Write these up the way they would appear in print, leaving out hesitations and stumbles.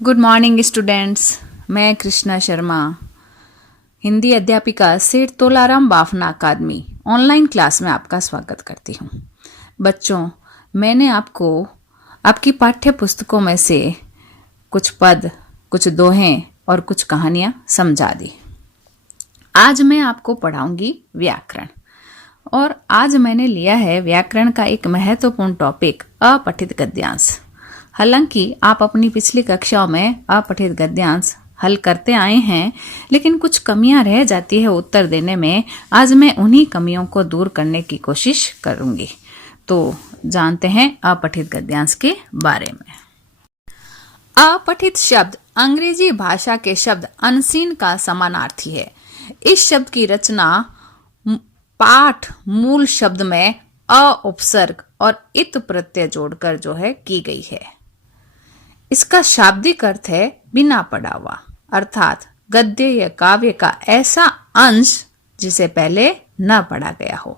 Good morning students. मैं कृष्णा शर्मा, हिंदी अध्यापिका सेठ तोलाराम बाफना अकादमी ऑनलाइन क्लास में आपका स्वागत करती हूँ। बच्चों, मैंने आपको आपकी पाठ्य पुस्तकों में से कुछ पद, कुछ दोहें और कुछ कहानियाँ समझा दी। आज मैं आपको पढ़ाऊंगी व्याकरण, और आज मैंने लिया है व्याकरण का एक महत्वपूर्ण टॉपिक, अपठित गद्यांश। हालांकि आप अपनी पिछली कक्षाओं में अपठित गद्यांश हल करते आए हैं, लेकिन कुछ कमियां रह जाती है उत्तर देने में। आज मैं उन्हीं कमियों को दूर करने की कोशिश करूंगी। तो जानते हैं अपठित गद्यांश के बारे में। अपठित शब्द अंग्रेजी भाषा के शब्द अनसीन का समानार्थी है। इस शब्द की रचना पाठ मूल शब्द में अ उपसर्ग और इत प्रत्यय जोड़कर की गई है। इसका शाब्दिक अर्थ है बिना पढ़ा हुआ, अर्थात गद्य या काव्य का ऐसा अंश जिसे पहले न पढ़ा गया हो।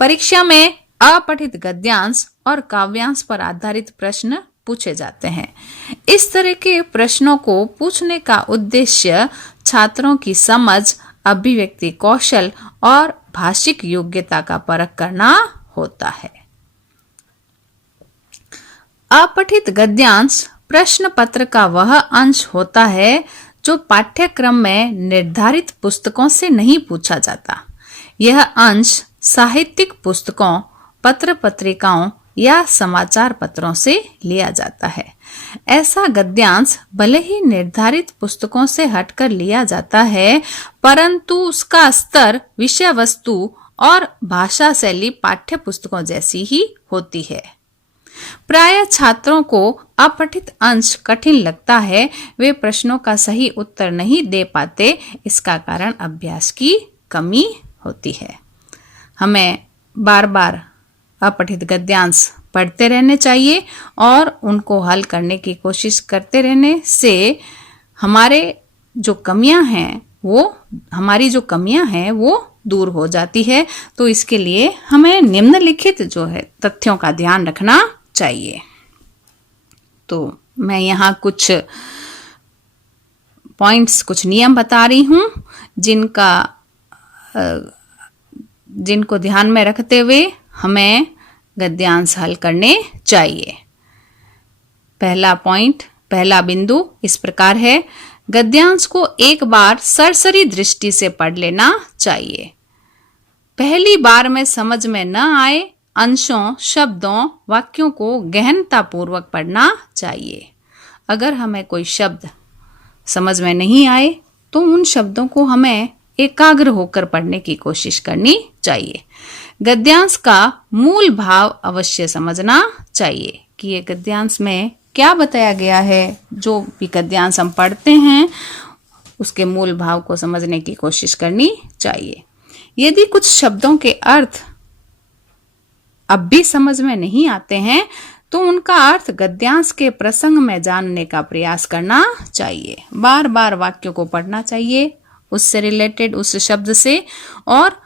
परीक्षा में अपठित गद्यांश और काव्यांश पर आधारित प्रश्न पूछे जाते हैं। इस तरह के प्रश्नों को पूछने का उद्देश्य छात्रों की समझ, अभिव्यक्ति कौशल और भाषिक योग्यता का परख करना होता है। अपठित गद्यांश प्रश्न पत्र का वह अंश होता है जो पाठ्यक्रम में निर्धारित पुस्तकों से नहीं पूछा जाता। यह अंश साहित्यिक पुस्तकों, पत्र पत्रिकाओं या समाचार पत्रों से लिया जाता है। ऐसा गद्यांश भले ही निर्धारित पुस्तकों से हटकर लिया जाता है, परंतु उसका स्तर, विषय वस्तु और भाषा शैली पाठ्य पुस्तकों जैसी ही होती है। प्राय छात्रों को अपठित अंश कठिन लगता है, वे प्रश्नों का सही उत्तर नहीं दे पाते। इसका कारण अभ्यास की कमी होती है। हमें बार बार अपठित गद्यांश पढ़ते रहने चाहिए और उनको हल करने की कोशिश करते रहने से हमारी जो कमियां हैं वो दूर हो जाती है। तो इसके लिए हमें निम्नलिखित तथ्यों का ध्यान रखना चाहिए। तो मैं यहाँ कुछ पॉइंट्स, कुछ नियम बता रही हूँ जिनको ध्यान में रखते हुए हमें गद्यांश हल करने चाहिए। पहला बिंदु इस प्रकार है, गद्यांश को एक बार सरसरी दृष्टि से पढ़ लेना चाहिए। पहली बार में समझ में न आए अंशों, शब्दों, वाक्यों को गहनता पूर्वक पढ़ना चाहिए। अगर हमें कोई शब्द समझ में नहीं आए तो उन शब्दों को हमें एकाग्र होकर पढ़ने की कोशिश करनी चाहिए। गद्यांश का मूल भाव अवश्य समझना चाहिए कि ये गद्यांश में क्या बताया गया है। जो भी गद्यांश हम पढ़ते हैं उसके मूल भाव को समझने की कोशिश करनी चाहिए। यदि कुछ शब्दों के अर्थ अब भी समझ में नहीं आते हैं तो उनका अर्थ गद्यांश के प्रसंग में जानने का प्रयास करना चाहिए। बार बार वाक्यों को पढ़ना चाहिए, उससे रिलेटेड उस शब्द से, और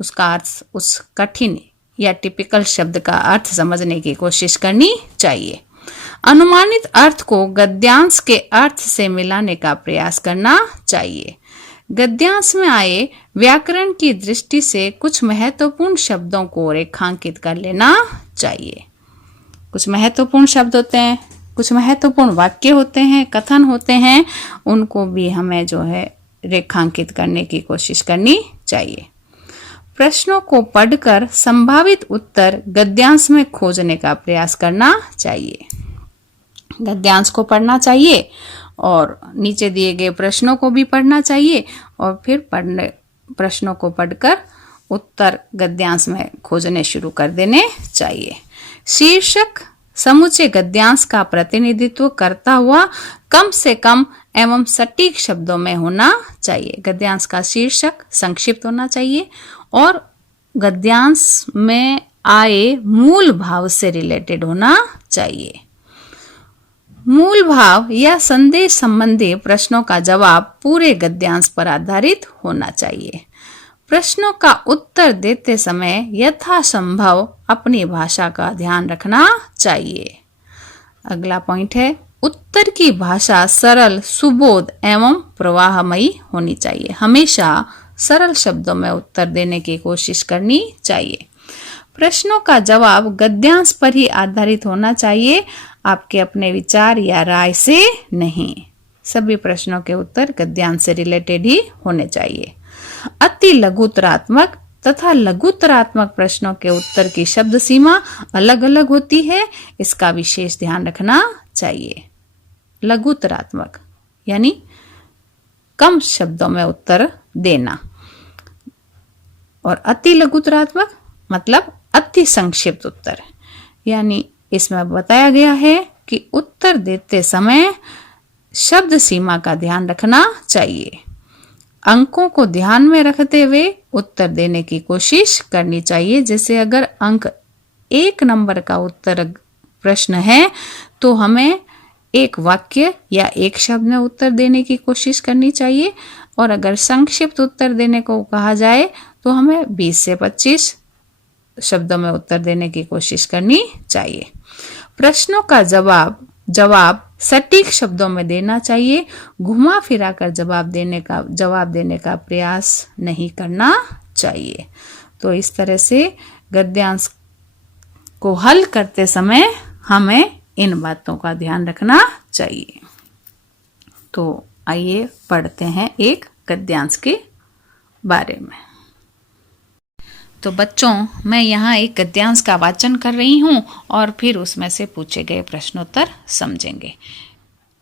उसका अर्थ, उस कठिन या टिपिकल शब्द का अर्थ समझने की कोशिश करनी चाहिए। अनुमानित अर्थ को गद्यांश के अर्थ से मिलाने का प्रयास करना चाहिए। गद्यांश में आए व्याकरण की दृष्टि से कुछ महत्वपूर्ण शब्दों को रेखांकित कर लेना चाहिए। कुछ महत्वपूर्ण शब्द होते हैं, कुछ महत्वपूर्ण वाक्य होते हैं, कथन होते हैं, उनको भी हमें रेखांकित करने की कोशिश करनी चाहिए। प्रश्नों को पढ़कर संभावित उत्तर गद्यांश में खोजने का प्रयास करना चाहिए। गद्यांश को पढ़ना चाहिए और नीचे दिए गए प्रश्नों को भी पढ़ना चाहिए, और फिर प्रश्नों को पढ़कर उत्तर गद्यांश में खोजने शुरू कर देने चाहिए। शीर्षक समूचे गद्यांश का प्रतिनिधित्व करता हुआ कम से कम एवं सटीक शब्दों में होना चाहिए। गद्यांश का शीर्षक संक्षिप्त होना चाहिए और गद्यांश में आए मूल भाव से रिलेटेड होना चाहिए। मूल भाव या संदेश संबंधी प्रश्नों का जवाब पूरे गद्यांश पर आधारित होना चाहिए। प्रश्नों का उत्तर देते समय यथासंभव अपनी भाषा का ध्यान रखना चाहिए। अगला पॉइंट है, उत्तर की भाषा सरल, सुबोध एवं प्रवाहमयी होनी चाहिए। हमेशा सरल शब्दों में उत्तर देने की कोशिश करनी चाहिए। प्रश्नों का जवाब गद्यांश पर ही आधारित होना चाहिए, आपके अपने विचार या राय से नहीं। सभी प्रश्नों के उत्तर गद्यांश से रिलेटेड ही होने चाहिए। अति लघुतरात्मक तथा लघुतरात्मक प्रश्नों के उत्तर की शब्द सीमा अलग अलग होती है, इसका विशेष ध्यान रखना चाहिए। लघुतरात्मक यानी कम शब्दों में उत्तर देना, और अति लघुतरात्मक मतलब अति संक्षिप्त उत्तर, यानी इसमें बताया गया है कि उत्तर देते समय शब्द सीमा का ध्यान रखना चाहिए। अंकों को ध्यान में रखते हुए उत्तर देने की कोशिश करनी चाहिए। जैसे अगर अंक 1 नंबर का उत्तर प्रश्न है तो हमें एक वाक्य या एक शब्द में उत्तर देने की कोशिश करनी चाहिए, और अगर संक्षिप्त उत्तर देने को कहा जाए तो हमें 20 से 25 शब्दों में उत्तर देने की कोशिश करनी चाहिए। प्रश्नों का जवाब सटीक शब्दों में देना चाहिए। घुमा फिरा कर जवाब देने का प्रयास नहीं करना चाहिए। तो इस तरह से गद्यांश को हल करते समय हमें इन बातों का ध्यान रखना चाहिए। तो आइए पढ़ते हैं एक गद्यांश के बारे में। तो बच्चों, मैं यहाँ एक गद्यांश का वाचन कर रही हूँ और फिर उसमें से पूछे गए प्रश्नोत्तर समझेंगे।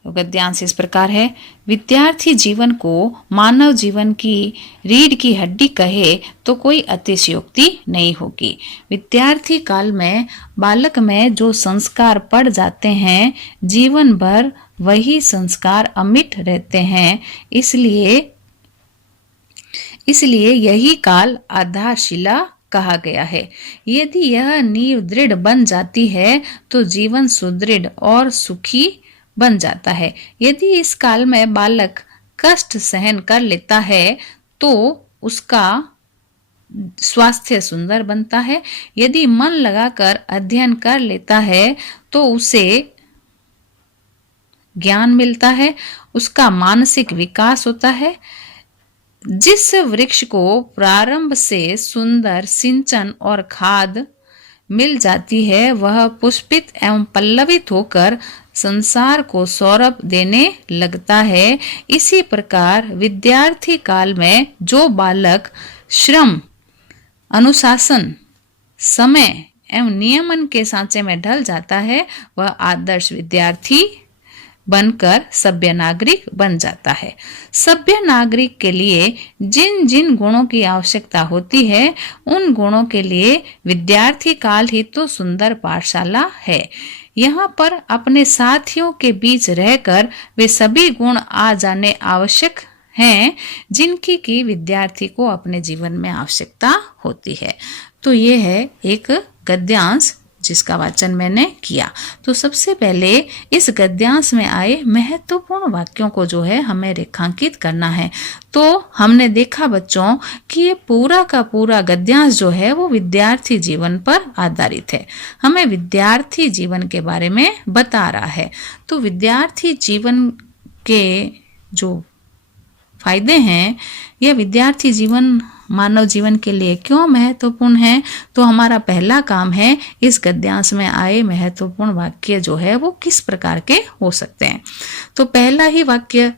तो गद्यांश इस प्रकार है। विद्यार्थी जीवन को मानव जीवन की रीढ़ की हड्डी कहे तो कोई अतिशयोक्ति नहीं होगी। विद्यार्थी काल में बालक में जो संस्कार पड़ जाते हैं, जीवन भर वही संस्कार अमिट रहते हैं। इसलिए यही काल आधारशिला कहा गया है। यदि यह नींव दृढ़ बन जाती है तो जीवन सुदृढ़ और सुखी बन जाता है। यदि इस काल में बालक कष्ट सहन कर लेता है तो उसका स्वास्थ्य सुंदर बनता है। यदि मन लगाकर अध्ययन कर लेता है तो उसे ज्ञान मिलता है, उसका मानसिक विकास होता है। जिस वृक्ष को प्रारंभ से सुंदर सिंचन और खाद मिल जाती है, वह पुष्पित एवं पल्लवित होकर संसार को सौरभ देने लगता है। इसी प्रकार विद्यार्थी काल में जो बालक श्रम, अनुशासन, समय एवं नियमन के सांचे में ढल जाता है, वह आदर्श विद्यार्थी बनकर सभ्य नागरिक बन जाता है। सभ्य नागरिक के लिए जिन जिन गुणों की आवश्यकता होती है, उन गुणों के लिए विद्यार्थी काल ही तो सुंदर पाठशाला है। यहाँ पर अपने साथियों के बीच रहकर वे सभी गुण आ जाने आवश्यक हैं जिनकी की विद्यार्थी को अपने जीवन में आवश्यकता होती है। तो ये है एक गद्यांश जिसका वाचन मैंने किया। तो सबसे पहले इस गद्यांश में आए महत्वपूर्ण वाक्यों को जो है हमें रेखांकित करना है। तो हमने देखा बच्चों कि ये पूरा का पूरा गद्यांश जो है वो विद्यार्थी जीवन पर आधारित है, हमें विद्यार्थी जीवन के बारे में बता रहा है। तो विद्यार्थी जीवन के जो फायदे हैं, यह विद्यार्थी जीवन मानव जीवन के लिए क्यों महत्वपूर्ण है, तो हमारा पहला काम है इस गद्यांश में आए महत्वपूर्ण वाक्य जो है वो किस प्रकार के हो सकते हैं। तो पहला ही वाक्य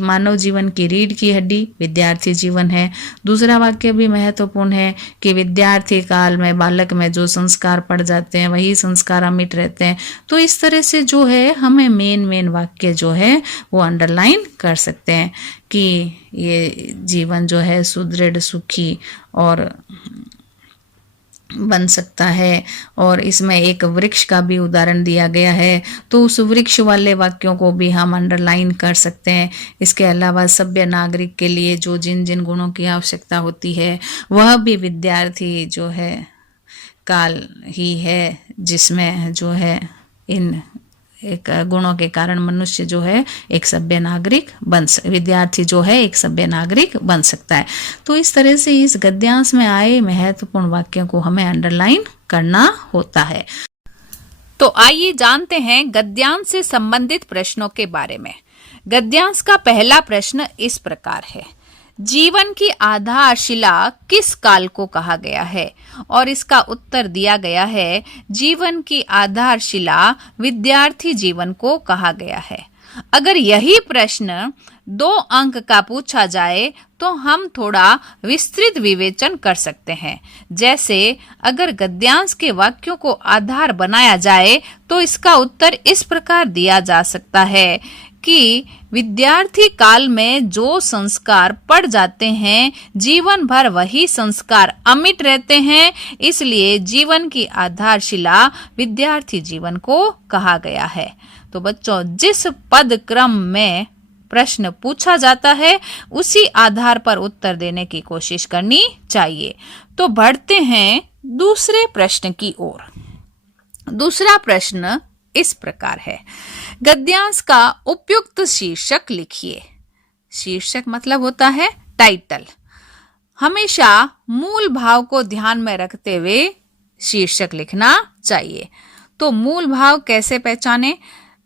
मानव जीवन की रीढ़ की हड्डी विद्यार्थी जीवन है। दूसरा वाक्य भी महत्वपूर्ण है कि विद्यार्थी काल में बालक में जो संस्कार पड़ जाते हैं वही संस्कार अमिट रहते हैं। तो इस तरह से जो है हमें मेन वाक्य जो है वो अंडरलाइन कर सकते हैं कि ये जीवन जो है सुदृढ़, सुखी और बन सकता है। और इसमें एक वृक्ष का भी उदाहरण दिया गया है, तो उस वृक्ष वाले वाक्यों को भी हम अंडरलाइन कर सकते हैं। इसके अलावा सभ्य नागरिक के लिए जो जिन जिन गुणों की आवश्यकता होती है वह भी विद्यार्थी जो है काल ही है जिसमें जो है इन एक गुणों के कारण मनुष्य जो है एक सभ्य नागरिक विद्यार्थी जो है एक सभ्य नागरिक बन सकता है। तो इस तरह से इस गद्यांश में आए महत्वपूर्ण वाक्यों को हमें अंडरलाइन करना होता है। तो आइए जानते हैं गद्यांश से संबंधित प्रश्नों के बारे में। गद्यांश का पहला प्रश्न इस प्रकार है, जीवन की आधारशिला किस काल को कहा गया है? और इसका उत्तर दिया गया है, जीवन की आधारशिला विद्यार्थी जीवन को कहा गया है। अगर यही प्रश्न 2 अंक का पूछा जाए तो हम थोड़ा विस्तृत विवेचन कर सकते हैं। जैसे अगर गद्यांश के वाक्यों को आधार बनाया जाए तो इसका उत्तर इस प्रकार दिया जा सकता है कि विद्यार्थी काल में जो संस्कार पड़ जाते हैं जीवन भर वही संस्कार अमिट रहते हैं, इसलिए जीवन की आधारशिला विद्यार्थी जीवन को कहा गया है। तो बच्चों, जिस पद क्रम में प्रश्न पूछा जाता है उसी आधार पर उत्तर देने की कोशिश करनी चाहिए। तो बढ़ते हैं दूसरे प्रश्न की ओर। दूसरा प्रश्न इस प्रकार है, गद्यांश का उपयुक्त शीर्षक लिखिए। शीर्षक मतलब होता है टाइटल। हमेशा मूल भाव को ध्यान में रखते हुए शीर्षक लिखना चाहिए। तो मूल भाव कैसे पहचाने?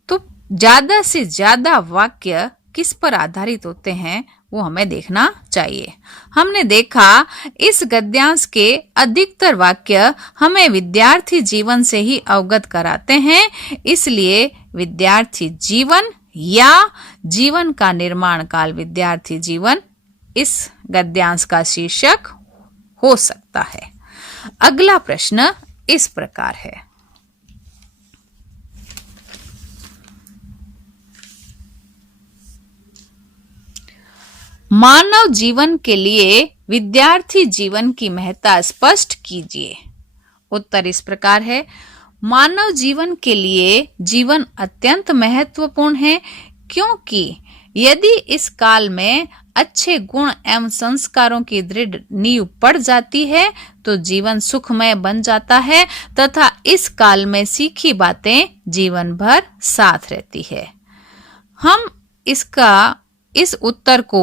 तो ज्यादा से ज्यादा वाक्य किस पर आधारित होते हैं वो हमें देखना चाहिए। हमने देखा इस गद्यांश के अधिकतर वाक्य हमें विद्यार्थी जीवन से ही अवगत कराते हैं, इसलिए विद्यार्थी जीवन या जीवन का निर्माण काल विद्यार्थी जीवन इस गद्यांश का शीर्षक हो सकता है। अगला प्रश्न इस प्रकार है, मानव जीवन के लिए विद्यार्थी जीवन की महत्ता स्पष्ट कीजिए। उत्तर इस प्रकार है, मानव जीवन के लिए जीवन अत्यंत महत्वपूर्ण है, क्योंकि यदि इस काल में अच्छे गुण एवं संस्कारों की दृढ़ नींव पड़ जाती है तो जीवन सुखमय बन जाता है तथा इस काल में सीखी बातें जीवन भर साथ रहती है। हम इस उत्तर को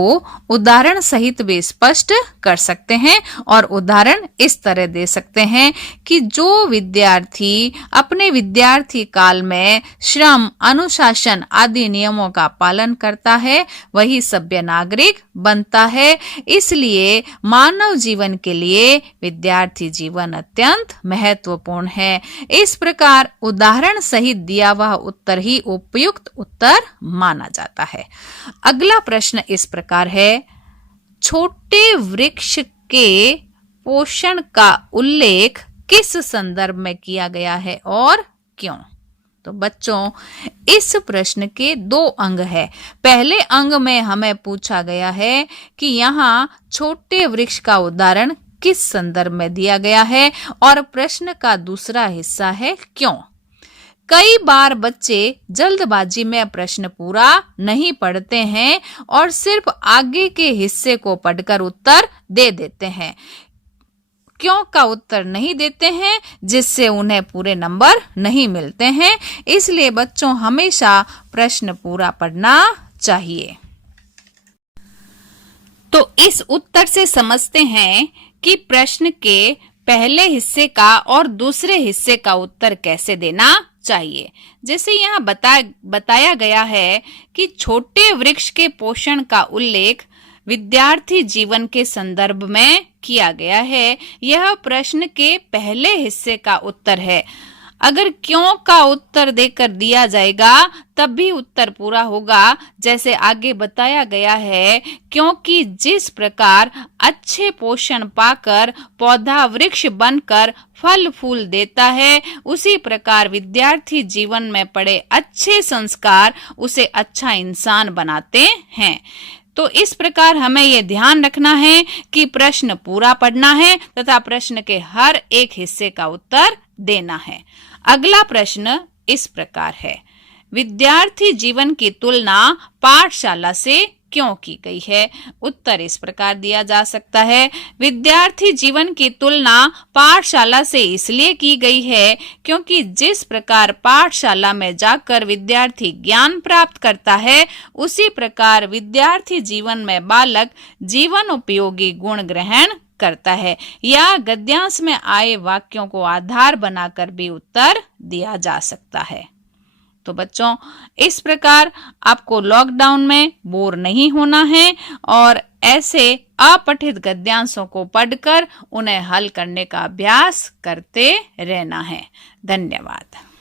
उदाहरण सहित भी स्पष्ट कर सकते हैं और उदाहरण इस तरह दे सकते हैं कि जो विद्यार्थी अपने विद्यार्थी काल में श्रम, अनुशासन आदि नियमों का पालन करता है वही सभ्य नागरिक बनता है। इसलिए मानव जीवन के लिए विद्यार्थी जीवन अत्यंत महत्वपूर्ण है। इस प्रकार उदाहरण सहित दिया हुआ उत्तर ही उपयुक्त उत्तर माना जाता है। अगला प्रश्न इस प्रकार है, छोटे वृक्ष के पोषण का उल्लेख किस संदर्भ में किया गया है और क्यों? तो बच्चों, इस प्रश्न के 2 अंग है। पहले अंग में हमें पूछा गया है कि यहाँ छोटे वृक्ष का उदाहरण किस संदर्भ में दिया गया है और प्रश्न का दूसरा हिस्सा है क्यों। कई बार बच्चे जल्दबाजी में प्रश्न पूरा नहीं पढ़ते हैं और सिर्फ आगे के हिस्से को पढ़कर उत्तर दे देते हैं, क्यों का उत्तर नहीं देते हैं, जिससे उन्हें पूरे नंबर नहीं मिलते हैं। इसलिए बच्चों हमेशा प्रश्न पूरा पढ़ना चाहिए। तो इस उत्तर से समझते हैं कि प्रश्न के पहले हिस्से का और दूसरे हिस्से का उत्तर कैसे देना चाहिए। जैसे यहाँ बताया गया है कि छोटे वृक्ष के पोषण का उल्लेख विद्यार्थी जीवन के संदर्भ में किया गया है, यह प्रश्न के पहले हिस्से का उत्तर है। अगर क्यों का उत्तर देकर दिया जाएगा तब भी उत्तर पूरा होगा। जैसे आगे बताया गया है, क्योंकि जिस प्रकार अच्छे पोषण पाकर पौधा वृक्ष बनकर फल फूल देता है, उसी प्रकार विद्यार्थी जीवन में पड़े अच्छे संस्कार उसे अच्छा इंसान बनाते हैं। तो इस प्रकार हमें यह ध्यान रखना है कि प्रश्न पूरा पढ़ना है तथा प्रश्न के हर एक हिस्से का उत्तर देना है। अगला प्रश्न इस प्रकार है, विद्यार्थी जीवन की तुलना पाठशाला से क्यों की गई है? उत्तर इस प्रकार दिया जा सकता है, विद्यार्थी जीवन की तुलना पाठशाला से इसलिए की गई है क्योंकि जिस प्रकार पाठशाला में जाकर विद्यार्थी ज्ञान प्राप्त करता है, उसी प्रकार विद्यार्थी जीवन में बालक जीवन उपयोगी गुण ग्रहण करता है। या गद्यांश में आए वाक्यों को आधार बनाकर भी उत्तर दिया जा सकता है। तो बच्चों, इस प्रकार आपको लॉकडाउन में बोर नहीं होना है और ऐसे अपठित गद्यांशों को पढ़कर उन्हें हल करने का अभ्यास करते रहना है। धन्यवाद।